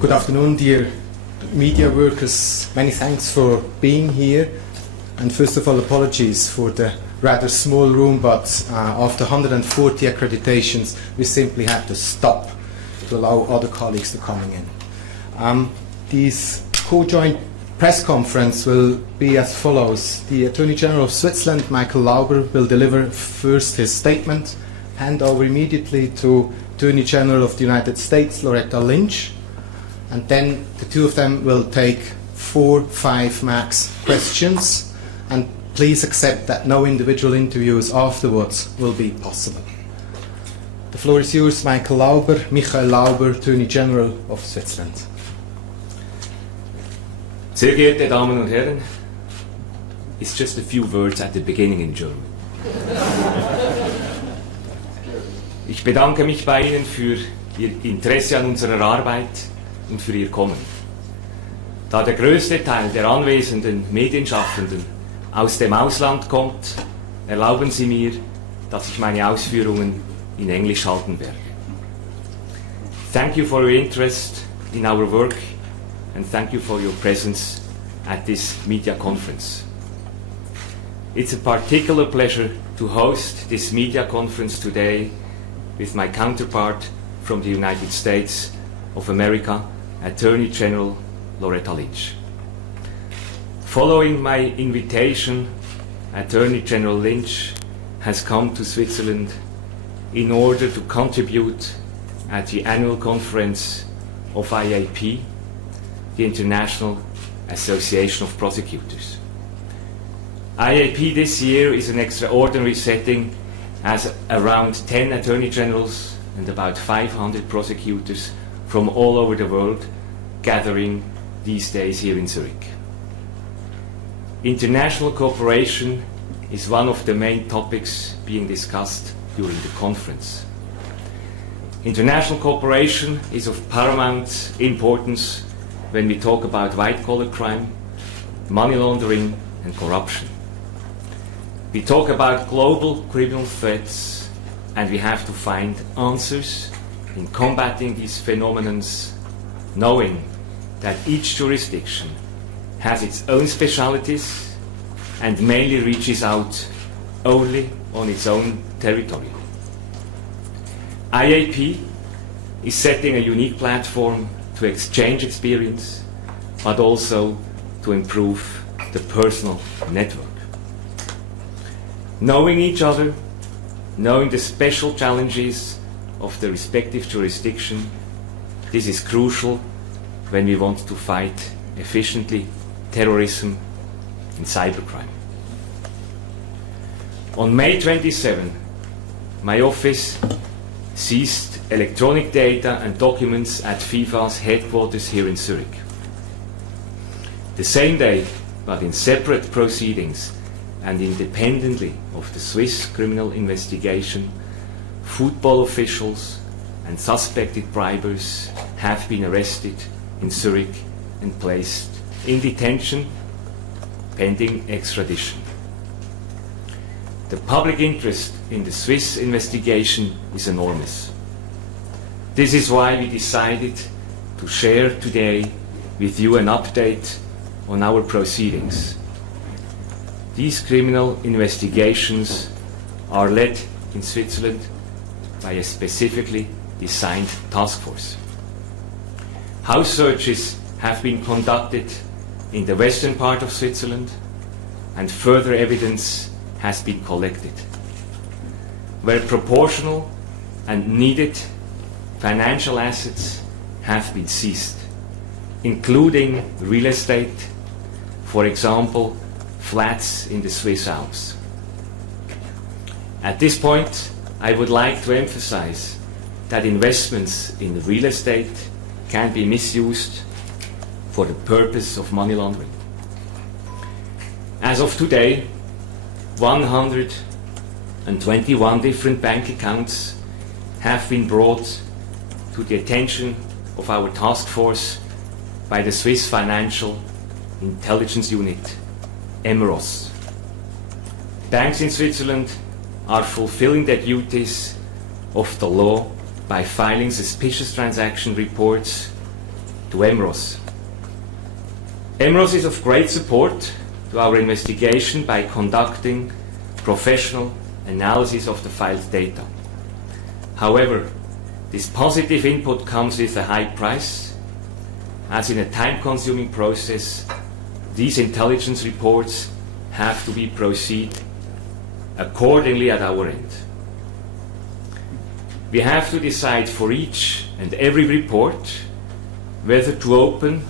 Good afternoon, dear media workers. Many thanks for being here. And first of all, apologies for the rather small room, but after 140 accreditations, we simply had to stop to allow other colleagues to come in. This co-joint press conference will be as follows. The Attorney General of Switzerland, Michael Lauber, will deliver first his statement, hand over immediately to Attorney General of the United States, Loretta Lynch, and then the two of them will take 4-5 max questions, and please accept that no individual interviews afterwards will be possible. The floor is yours, Michael Lauber, Michael Lauber, Attorney General of Switzerland. Sehr geehrte Damen und Herren, it's just a few words at the beginning in German. Ich bedanke mich bei Ihnen für Ihr Interesse an unserer Arbeit und für Ihr Kommen. Da der größte Teil der anwesenden Medienschaffenden aus dem Ausland kommt, erlauben Sie mir, dass ich meine Ausführungen in Englisch halten werde. Thank you for your interest in our work and thank you for your presence at this media conference. It's a particular pleasure to host this media conference today with my counterpart from the United States of America, Attorney General Loretta Lynch. Following my invitation, Attorney General Lynch has come to Switzerland in order to contribute at the annual conference of IAP, the International Association of Prosecutors. IAP this year is an extraordinary setting as around 10 Attorney Generals and about 500 prosecutors from all over the world gathering these days here in Zurich. International cooperation is one of the main topics being discussed during the conference. International cooperation is of paramount importance when we talk about white-collar crime, money laundering and corruption. We talk about global criminal threats and we have to find answers in combating these phenomena, knowing that each jurisdiction has its own specialities and mainly reaches out only on its own territory. IAP is setting a unique platform to exchange experience, but also to improve the personal network. Knowing each other, knowing the special challenges of the respective jurisdiction, this is crucial when we want to fight efficiently terrorism and cybercrime. On May 27, my office seized electronic data and documents at FIFA's headquarters here in Zurich. The same day, but in separate proceedings and independently of the Swiss criminal investigation, football officials and suspected bribers have been arrested in Zurich and placed in detention pending extradition. The public interest in the Swiss investigation is enormous. This is why we decided to share today with you an update on our proceedings. These criminal investigations are led in Switzerland by a specifically designed task force. House searches have been conducted in the western part of Switzerland and further evidence has been collected. Where proportional and needed, financial assets have been seized, including real estate, for example, flats in the Swiss Alps. At this point, I would like to emphasize that investments in real estate can be misused for the purpose of money laundering. As of today, 121 different bank accounts have been brought to the attention of our task force by the Swiss Financial Intelligence Unit, EMROS. Banks in Switzerland are fulfilling their duties of the law by filing suspicious transaction reports to EMROS. EMROS is of great support to our investigation by conducting professional analysis of the filed data. However, this positive input comes with a high price, as in a time-consuming process, these intelligence reports have to be proceed accordingly at our end. We have to decide for each and every report whether to open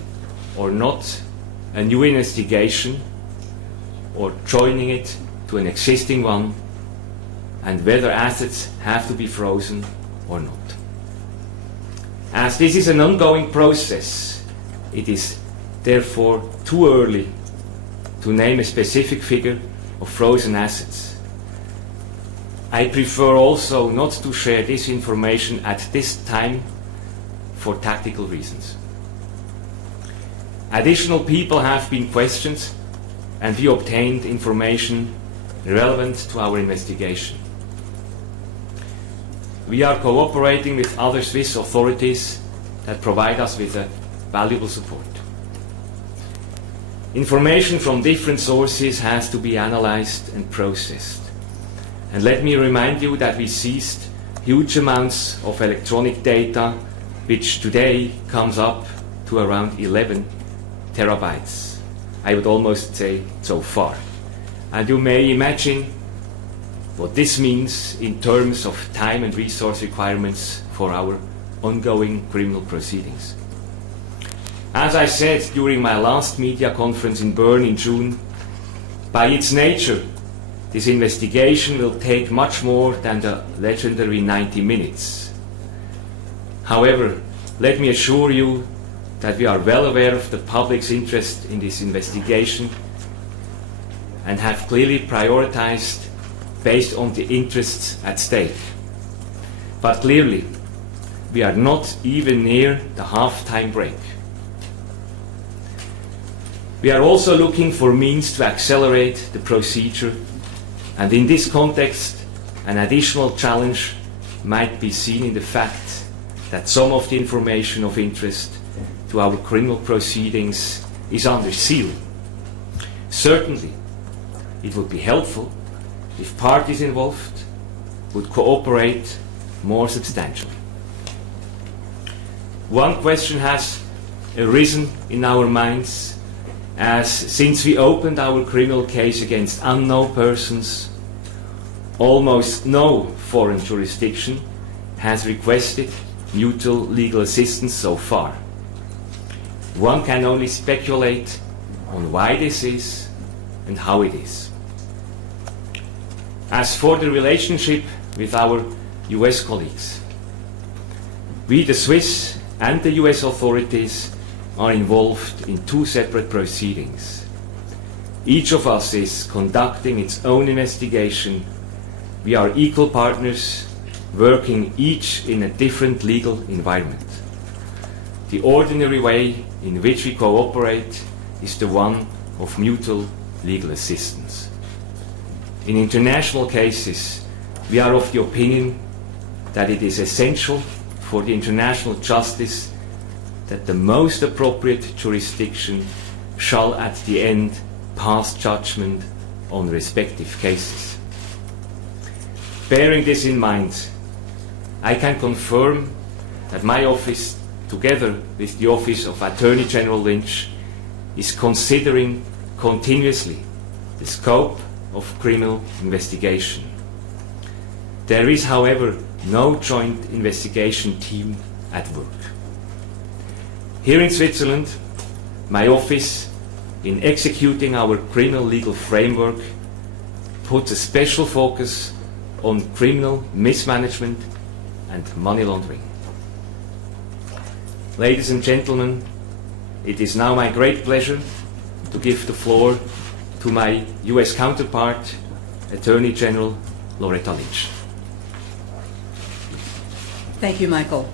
or not a new investigation or joining it to an existing one, and whether assets have to be frozen or not. As this is an ongoing process, it is therefore too early to name a specific figure of frozen assets. I prefer also not to share this information at this time for tactical reasons. Additional people have been questioned, and we obtained information relevant to our investigation. We are cooperating with other Swiss authorities that provide us with a valuable support. Information from different sources has to be analyzed and processed. And let me remind you that we seized huge amounts of electronic data, which today comes up to around 11 terabytes. I would almost say so far. And you may imagine what this means in terms of time and resource requirements for our ongoing criminal proceedings. As I said during my last media conference in Bern in June, by its nature, this investigation will take much more than the legendary 90 minutes. However, let me assure you that we are well aware of the public's interest in this investigation and have clearly prioritized based on the interests at stake. But clearly, we are not even near the half-time break. We are also looking for means to accelerate the procedure, and in this context, an additional challenge might be seen in the fact that some of the information of interest to our criminal proceedings is under seal. Certainly, it would be helpful if parties involved would cooperate more substantially. One question has arisen in our minds, as since we opened our criminal case against unknown persons, almost no foreign jurisdiction has requested mutual legal assistance so far. One can only speculate on why this is and how it is. As for the relationship with our US colleagues, we, the Swiss and the US authorities, are involved in two separate proceedings. Each of us is conducting its own investigation. We are equal partners, working each in a different legal environment. The ordinary way in which we cooperate is the one of mutual legal assistance. In international cases, we are of the opinion that it is essential for the international justice that the most appropriate jurisdiction shall at the end pass judgment on respective cases. Bearing this in mind, I can confirm that my office, together with the Office of Attorney General Lynch, is considering continuously the scope of criminal investigation. There is, however, no joint investigation team at work. Here in Switzerland, my office, in executing our criminal legal framework, puts a special focus on criminal mismanagement and money laundering. Ladies and gentlemen, it is now my great pleasure to give the floor to my US counterpart, Attorney General Loretta Lynch. Thank you, Michael.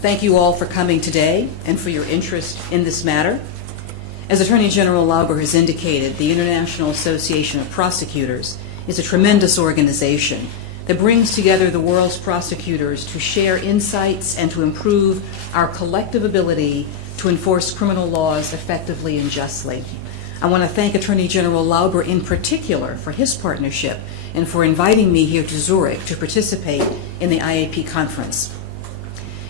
Thank you all for coming today and for your interest in this matter. As Attorney General Lauber has indicated, the International Association of Prosecutors is a tremendous organization that brings together the world's prosecutors to share insights and to improve our collective ability to enforce criminal laws effectively and justly. I want to thank Attorney General Lauber in particular for his partnership and for inviting me here to Zurich to participate in the IAP conference.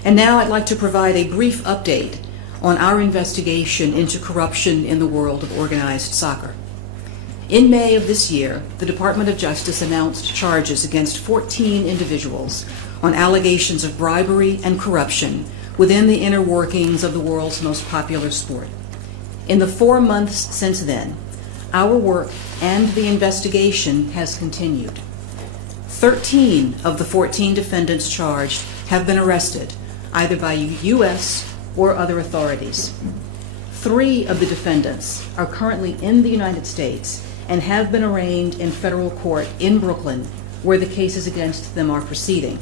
And now I'd like to provide a brief update on our investigation into corruption in the world of organized soccer. In May of this year, the Department of Justice announced charges against 14 individuals on allegations of bribery and corruption within the inner workings of the world's most popular sport. In the 4 months since then, our work and the investigation has continued. 13 of the 14 defendants charged have been arrested, either by U.S. or other authorities. 3 of the defendants are currently in the United States and have been arraigned in federal court in Brooklyn, where the cases against them are proceeding.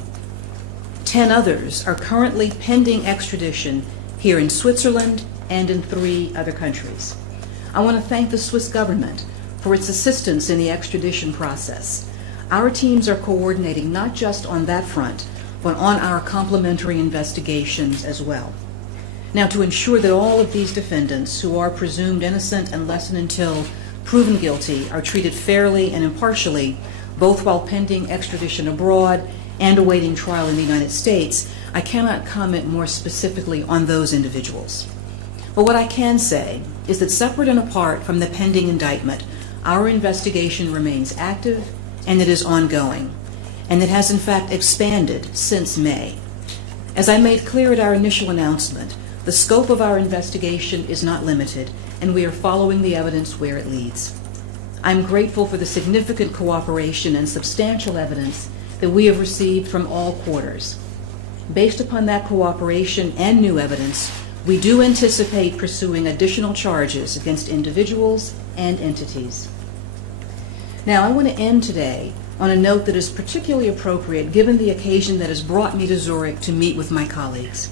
10 others are currently pending extradition here in Switzerland and in 3 other countries. I want to thank the Swiss government for its assistance in the extradition process. Our teams are coordinating not just on that front, but on our complementary investigations as well. Now, to ensure that all of these defendants who are presumed innocent unless and until proven guilty are treated fairly and impartially, both while pending extradition abroad and awaiting trial in the United States, I cannot comment more specifically on those individuals. But what I can say is that separate and apart from the pending indictment, our investigation remains active and it is ongoing, and it has in fact expanded since May. As I made clear at our initial announcement, the scope of our investigation is not limited, and we are following the evidence where it leads. I'm grateful for the significant cooperation and substantial evidence that we have received from all quarters. Based upon that cooperation and new evidence, we do anticipate pursuing additional charges against individuals and entities. Now, I want to end today on a note that is particularly appropriate given the occasion that has brought me to Zurich to meet with my colleagues.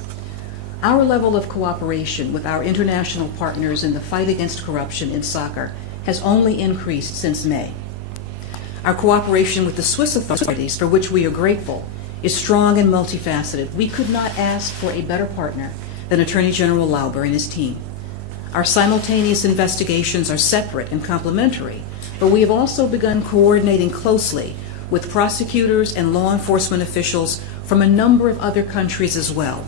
Our level of cooperation with our international partners in the fight against corruption in soccer has only increased since May. Our cooperation with the Swiss authorities, for which we are grateful, is strong and multifaceted. We could not ask for a better partner than Attorney General Lauber and his team. Our simultaneous investigations are separate and complementary, but we have also begun coordinating closely with prosecutors and law enforcement officials from a number of other countries as well.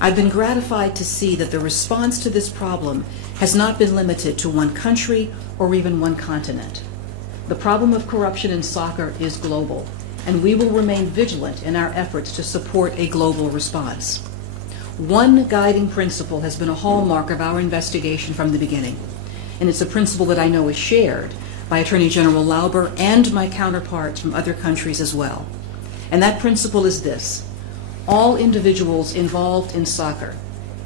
I've been gratified to see that the response to this problem has not been limited to one country or even one continent. The problem of corruption in soccer is global, and we will remain vigilant in our efforts to support a global response. One guiding principle has been a hallmark of our investigation from the beginning, and it's a principle that I know is shared by Attorney General Lauber and my counterparts from other countries as well. And that principle is this: all individuals involved in soccer,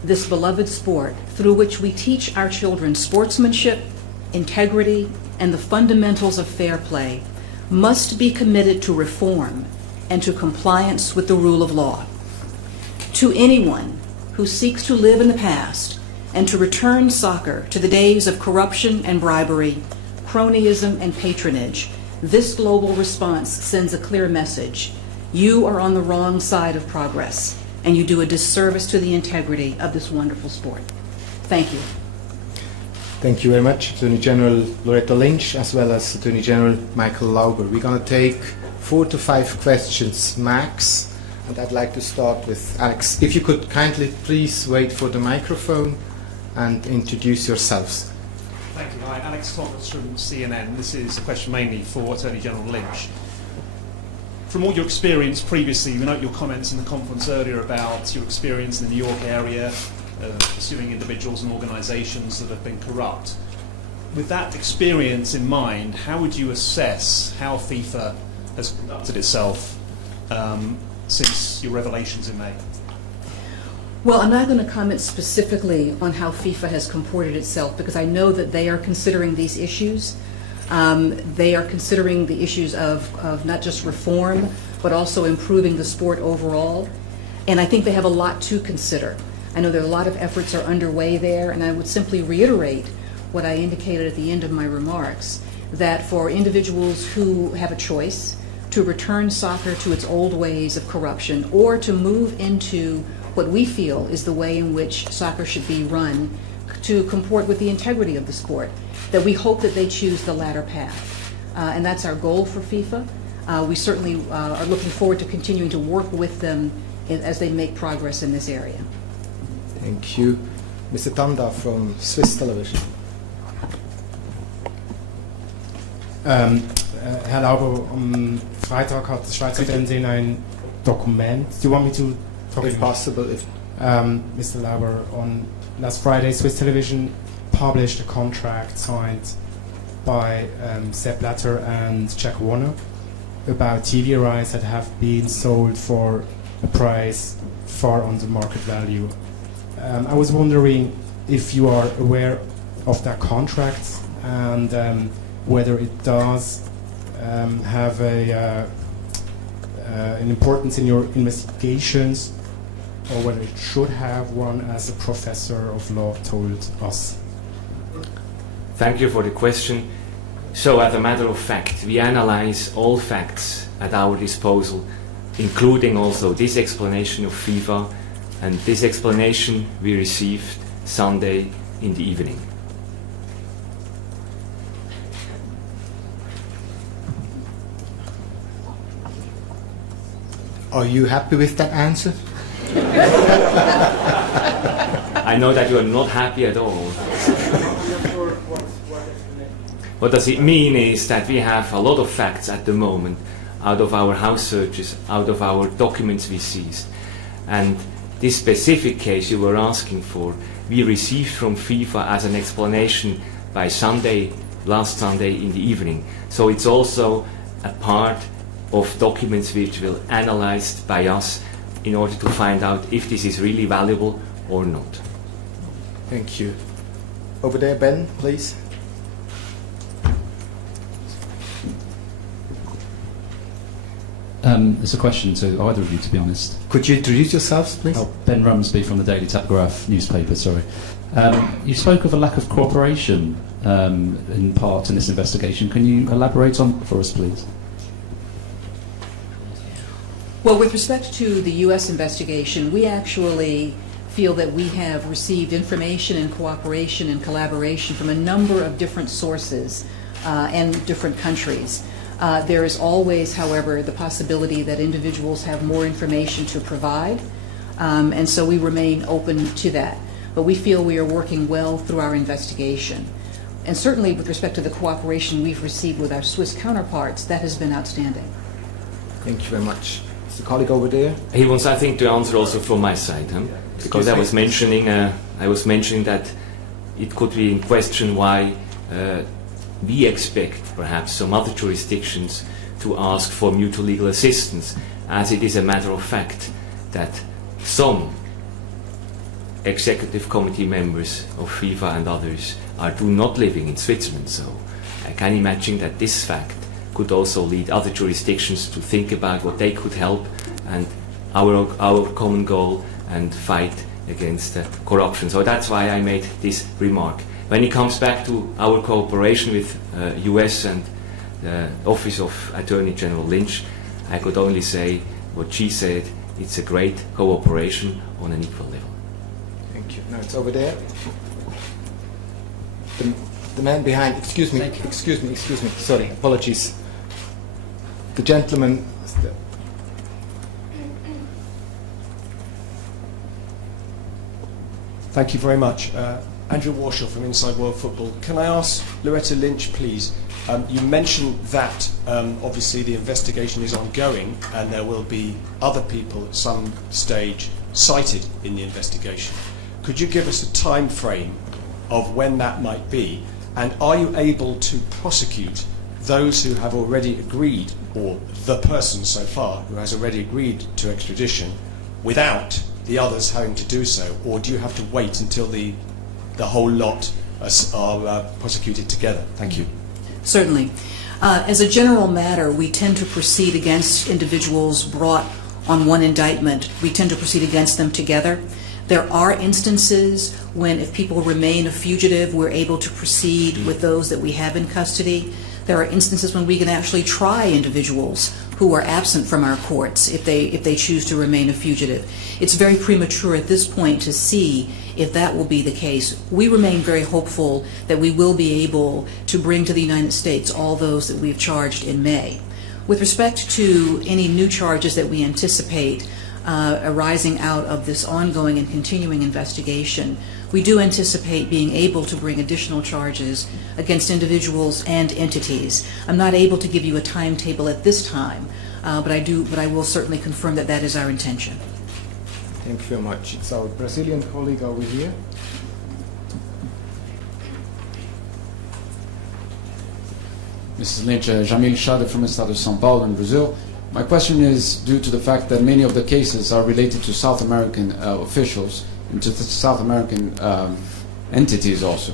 this beloved sport through which we teach our children sportsmanship, integrity, and the fundamentals of fair play, must be committed to reform and to compliance with the rule of law. To anyone who seeks to live in the past and to return soccer to the days of corruption and bribery, cronyism and patronage, this global response sends a clear message. You are on the wrong side of progress, and you do a disservice to the integrity of this wonderful sport. Thank you. Thank you very much, Attorney General Loretta Lynch, as well as Attorney General Michael Lauber. We're going to take 4 to 5 questions max, and I'd like to start with Alex. If you could kindly please wait for the microphone and introduce yourselves. Thank you. Hi, Alex Thomas from CNN. This is a question mainly for Attorney General Lynch. From all your experience previously, we note your comments in the conference earlier about your experience in the New York area, pursuing individuals and organisations that have been corrupt. With that experience in mind, how would you assess how FIFA has conducted itself since your revelations in May? Well, I'm not going to comment specifically on how FIFA has comported itself because I know that they are considering these issues. They are considering the issues of not just reform, but also improving the sport overall. And I think they have a lot to consider. I know there are a lot of efforts are underway there, and I would simply reiterate what I indicated at the end of my remarks, that for individuals who have a choice to return soccer to its old ways of corruption or to move into what we feel is the way in which soccer should be run to comport with the integrity of the sport, that we hope that they choose the latter path. And that's our goal for FIFA. We certainly are looking forward to continuing to work with them as they make progress in this area. Thank you. Mr. Tanda from Swiss Television. Herr Lauber, am Freitag hat das Schweizer Fernsehen ein Dokument. Do you want me to talk? If possible, if Mr. Lauber, on last Friday, Swiss Television published a contract signed by Sepp Blatter and Jack Warner about TV rights that have been sold for a price far under market value. I was wondering if you are aware of that contract and whether it does have an importance in your investigations, or whether it should have one, as a professor of law told us. Thank you for the question. So, as a matter of fact, we analyze all facts at our disposal, including also this explanation of FIFA, and this explanation we received Sunday in the evening. are you happy with that answer? I know that you are not happy at all. What does it mean is that we have a lot of facts at the moment out of our house searches, out of our documents we seized. And this specific case you were asking for, we received from FIFA as an explanation by Sunday, last Sunday in the evening. So it's also a part of documents which will analyzed by us in order to find out if this is really valuable or not. Thank you. Over there, Ben, please. It's a question to either of you, to be honest. Could you introduce yourselves, please? Oh, Ben Rumsby from the Daily Telegraph newspaper, sorry. You spoke of a lack of cooperation in part in this investigation. Can you elaborate on for us, please? Well, with respect to the U.S. investigation, we actually feel that we have received information and cooperation and collaboration from a number of different sources and different countries. There is always, however, the possibility that individuals have more information to provide, and so we remain open to that. But we feel we are working well through our investigation. And certainly with respect to the cooperation we've received with our Swiss counterparts, that has been outstanding. Thank you very much. The colleague over there. He wants, I think, to answer also from my side, because I was mentioning that it could be in question why we expect perhaps some other jurisdictions to ask for mutual legal assistance, as it is a matter of fact that some executive committee members of FIFA and others do not living in Switzerland. So I can imagine that this fact could also lead other jurisdictions to think about what they could help and our common goal and fight against corruption. So that's why I made this remark. When it comes back to our cooperation with US and the Office of Attorney General Lynch, I could only say what she said, it's a great cooperation on an equal level. Thank you. Now it's over there. The man behind, excuse me, sorry, apologies. The gentleman. Thank you very much. Andrew Warshaw from Inside World Football. Can I ask Loretta Lynch, please? You mentioned that obviously the investigation is ongoing and there will be other people at some stage cited in the investigation. Could you give us a time frame of when that might be? And are you able to prosecute those who have already agreed, or the person so far who has already agreed to extradition, without the others having to do so? Or do you have to wait until the whole lot are prosecuted together? Thank you. Certainly. As a general matter, we tend to proceed against individuals brought on one indictment. We tend to proceed against them together. There are instances when, if people remain a fugitive, we're able to proceed with those that we have in custody. There are instances when we can actually try individuals who are absent from our courts if they choose to remain a fugitive. It's very premature at this point to see if that will be the case. We remain very hopeful that we will be able to bring to the United States all those that we've charged in May. With respect to any new charges that we anticipate arising out of this ongoing and continuing investigation, we do anticipate being able to bring additional charges against individuals and entities. I'm not able to give you a timetable at this time, but I will certainly confirm that that is our intention. Thank you very much. It's our Brazilian colleague over here. Mrs. Lynch, Jamil Shade from the state of São Paulo in Brazil. My question is due to the fact that many of the cases are related to South American officials and to the South American entities also.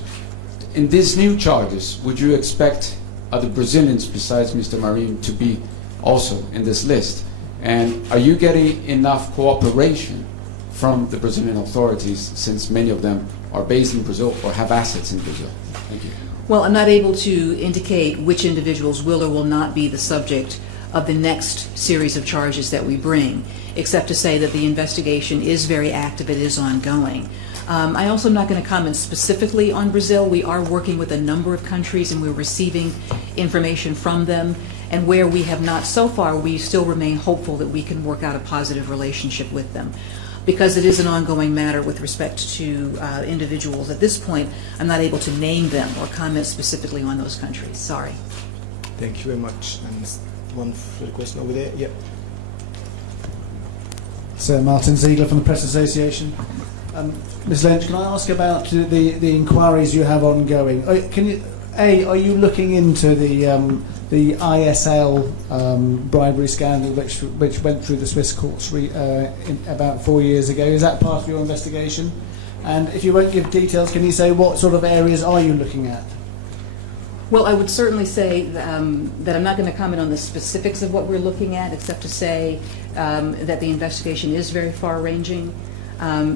In these new charges, would you expect other Brazilians besides Mr. Marinho to be also in this list? And are you getting enough cooperation from the Brazilian authorities, since many of them are based in Brazil or have assets in Brazil? Thank you. Well, I'm not able to indicate which individuals will or will not be the subject of the next series of charges that we bring, except to say that the investigation is very active, it is ongoing. I also am not going to comment specifically on Brazil. We are working with a number of countries and we're receiving information from them, and where we have not so far, we still remain hopeful that we can work out a positive relationship with them. Because it is an ongoing matter with respect to individuals, at this point I'm not able to name them or comment specifically on those countries. Sorry. Thank you very much. And one further question over there. Yep. Sir Martin Ziegler from the Press Association. Ms. Lynch, can I ask about the inquiries you have ongoing? Are you looking into the ISL bribery scandal which went through the Swiss courts about 4 years ago? Is that part of your investigation? And if you won't give details, can you say what sort of areas are you looking at? Well, I would certainly say that I'm not going to comment on the specifics of what we're looking at, except to say that the investigation is very far-ranging.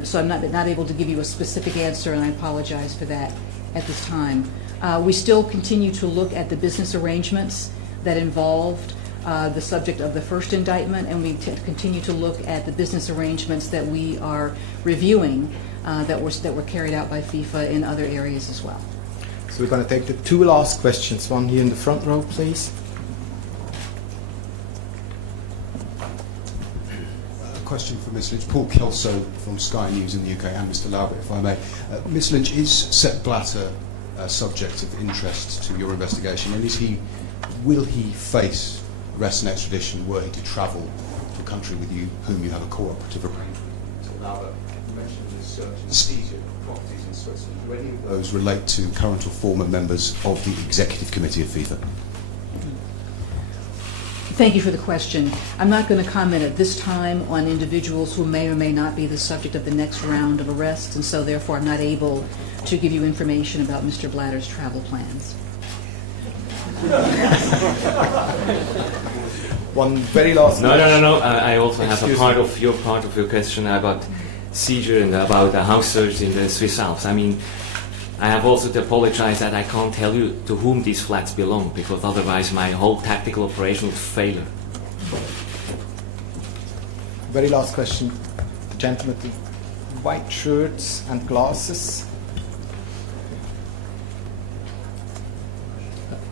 So I'm not able to give you a specific answer, and I apologize for that at this time. We still continue to look at the business arrangements that involved the subject of the first indictment, and we continue to look at the business arrangements that we are reviewing that were carried out by FIFA in other areas as well. So we're going to take the two last questions. One here in the front row, please. A question for Ms. Lynch. Paul Kelso from Sky News in the UK, and Mr. Laubert, if I may. Ms. Lynch, is Sepp Blatter a subject of interest to your investigation, and will he face arrest and extradition were he to travel to a country with you whom you have a cooperative arrangement? Mr. Laubert, you mentioned the search and seizure of properties in Switzerland. Do any of those relate to current or former members of the Executive Committee of FIFA? Thank you for the question. I'm not going to comment at this time on individuals who may or may not be the subject of the next round of arrests, and so therefore I'm not able to give you information about Mr. Blatter's travel plans. One very last question. No. I also have a part of your question about seizure and about the house search in the Swiss Alps. I mean, I have also to apologize that I can't tell you to whom these flats belong, because otherwise my whole tactical operation would fail. Very last question. The gentleman with the white shirts and glasses.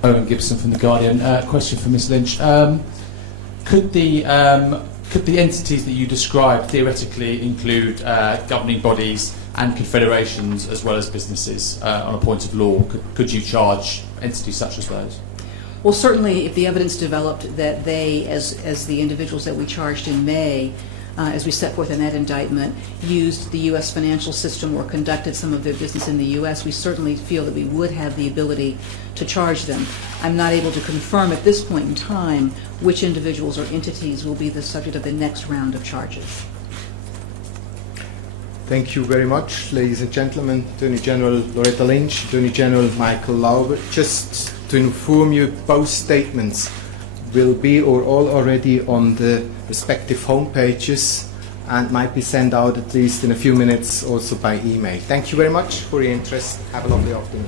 Owen Gibson from The Guardian. Question for Ms. Lynch. Could the entities that you described theoretically include governing bodies and confederations as well as businesses on a point of law? Could you charge entities such as those? Well, certainly if the evidence developed that they, as the individuals that we charged in May, as we set forth in that indictment, used the U.S. financial system or conducted some of their business in the U.S., we certainly feel that we would have the ability to charge them. I'm not able to confirm at this point in time which individuals or entities will be the subject of the next round of charges. Thank you very much, ladies and gentlemen. Attorney General Loretta Lynch, Attorney General Michael Laubert. Just to inform you, both statements will be or all already on the respective home pages and might be sent out at least in a few minutes also by email. Thank you very much for your interest. Have a lovely afternoon.